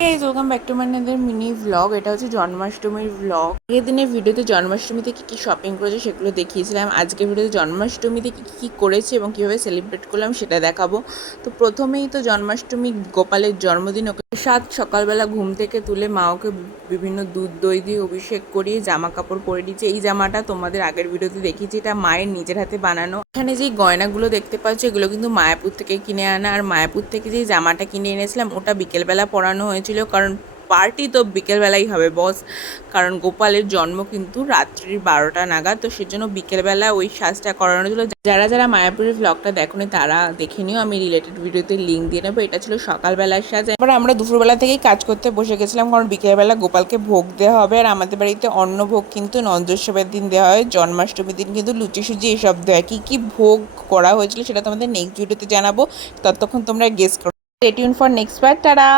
Guys welcome back to my another mini vlog. এটা হচ্ছে জন্মাষ্টমীর ভ্লগ। আগের দিনের ভিডিওতে জন্মাষ্টমীতে কী কী শপিং করেছে সেগুলো দেখিয়েছিলাম। আজকের ভিডিওতে জন্মাষ্টমীতে কী কী করেছে এবং কীভাবে সেলিব্রেট করলাম সেটা দেখাবো। তো প্রথমেই তো জন্মাষ্টমী, গোপালের জন্মদিন। ওকে সকালবেলা ঘুম থেকে তুলে মা ওকে বিভিন্ন দুধ দই দিয়ে অভিষেক করিয়ে জামা কাপড় পরে দিয়েছে। এই জামাটা তোমাদের আগের ভিডিওতে দেখিয়েছি, এটা মায়ের নিজের হাতে বানানো। এখানে যেই গয়নাগুলো দেখতে পাচ্ছ এগুলো কিন্তু মায়াপুর থেকে কিনে আনা। আর মায়াপুর থেকে যেই জামাটা কিনে এনেছিলাম ওটা বিকেলবেলা পরানো হয়েছিল, কারণ পার্টি তো বিকেলবেলাই হবে বস। কারণ গোপালের জন্ম কিন্তু রাত্রির 12টা নাগাদ, তো সেজন্য বিকেলবেলা ওই সাজটা করানো ছিল। যারা যারা মায়াপুরের ভ্লগটা দেখোনি তারা দেখে নিও, আমি রিলেটেড ভিডিওতে লিঙ্ক দিয়ে নেবো। এটা ছিল সকালবেলার সাজ। এবার আমরা দুপুরবেলা থেকেই কাজ করতে বসে গেছিলাম, কারণ বিকেলবেলা গোপালকে ভোগ দেওয়া হবে। আর আমাদের বাড়িতে অন্নভোগ কিন্তু নন্দোৎসবের দিন দেওয়া হয়, জন্মাষ্টমীর দিন কিন্তু লুচি সুজি এসব দেওয়া হয়। কী কী ভোগ করা হয়েছিল সেটা তোমাদের নেক্সট ভিডিওতে জানাবো। ততক্ষণ তোমরা গেস করো। Stay tune for next part. Tata.